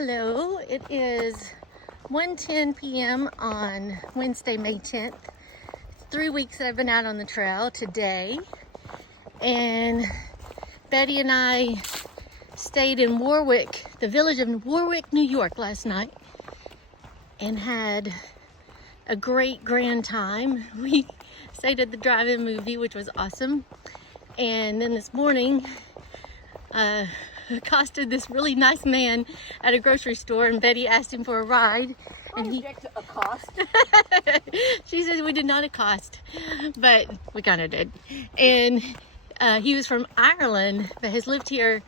Hello, it is 1:10 p.m. on Wednesday, May 10th. 3 weeks that I've been out on the trail today, and Betty and I stayed in Warwick, the village of Warwick, New York last night, and had a great grand time. We stayed at the drive-in movie, which was awesome, and then this morning accosted this really nice man at a grocery store, and Betty asked him for a ride. And he accost. She said we did not accost, but we kind of did. And he was from Ireland, but has lived here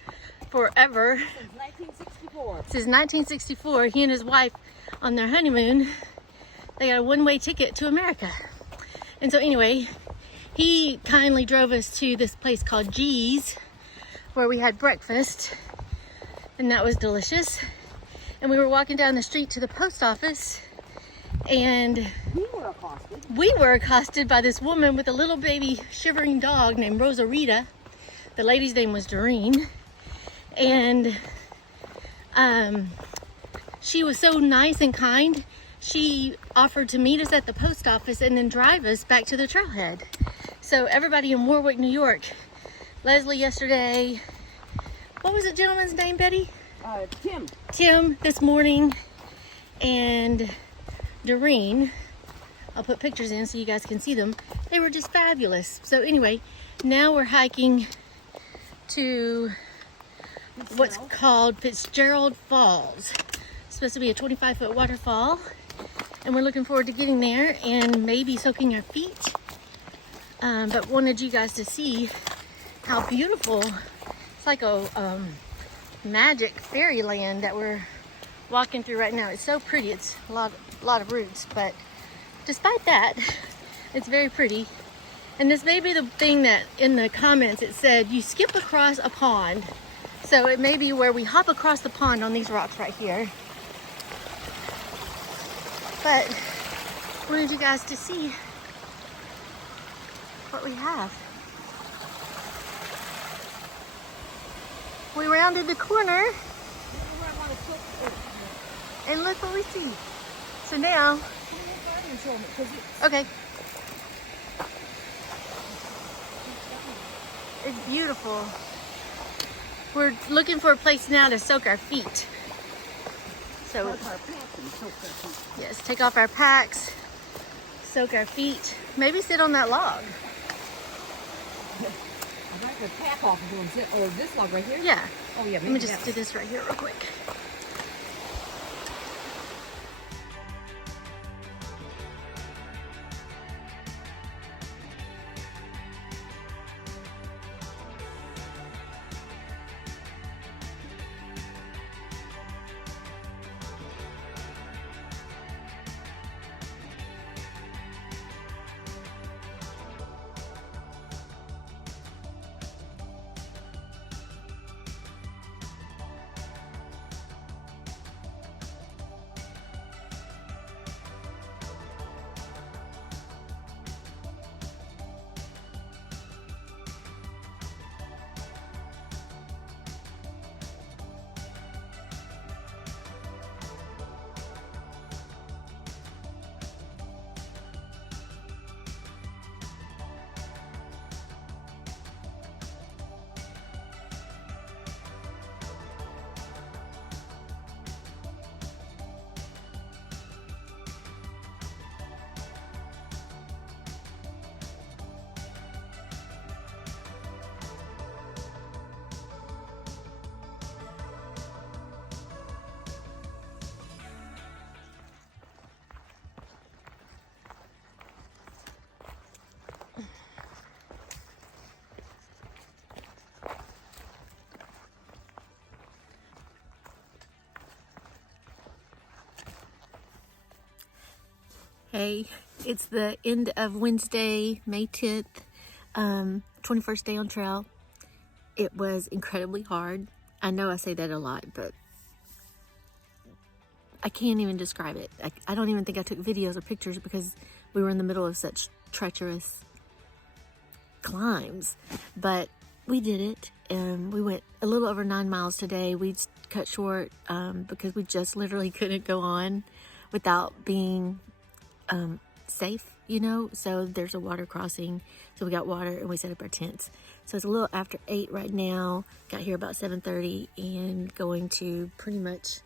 forever. Since 1964. Since 1964, he and his wife on their honeymoon, they got a one-way ticket to America. And so anyway, he kindly drove us to this place called G's, where we had breakfast, and that was delicious. And we were walking down the street to the post office, and we were accosted by this woman with a little baby shivering dog named Rosarita. The lady's name was Doreen, and she was so nice and kind. She offered to meet us at the post office and then drive us back to the trailhead. So everybody in Warwick, New York, Leslie yesterday, what was the gentleman's name, Betty? Tim this morning, and Doreen, I'll put pictures in so you guys can see them. They were just fabulous. So anyway, now we're hiking to what's called Fitzgerald Falls. It's supposed to be a 25-foot waterfall, and we're looking forward to getting there and maybe soaking our feet. But wanted you guys to see how beautiful. It's like a magic fairyland that we're walking through right now. It's so pretty. It's a lot of roots, but despite that, it's very pretty. And this may be the thing that in the comments it said you skip across a pond, so it may be where we hop across the pond on these rocks right here. But wanted you guys to see what we have. We rounded the corner, and look what we see. So now, okay, it's beautiful. We're looking for a place now to soak our feet. So, yes, take off our packs, soak our feet, maybe sit on that log. I like the pack off of this log right here? Yeah. Oh yeah, let me just do this right here real quick. Hey, it's the end of Wednesday, May 10th, 21st day on trail. It was incredibly hard. I know I say that a lot, but I can't even describe it. I don't even think I took videos or pictures because we were in the middle of such treacherous climbs. But we did it, We went a little over 9 miles today. We cut short because we just literally couldn't go on without being safe, you know. So there's a water crossing, so we got water and we set up our tents. So it's a little after 8 right now. Got here about 7:30 and going to pretty much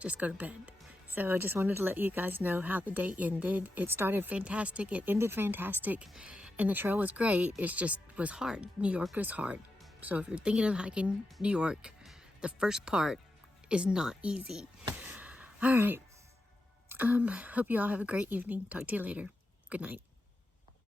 just go to bed. So I just wanted to let you guys know how the day ended. It started fantastic, it ended fantastic, and the trail was great. It just was hard. New York was hard. So if you're thinking of hiking New York, the first part is not easy. All right. Hope you all have a great evening. Talk to you later. Good night.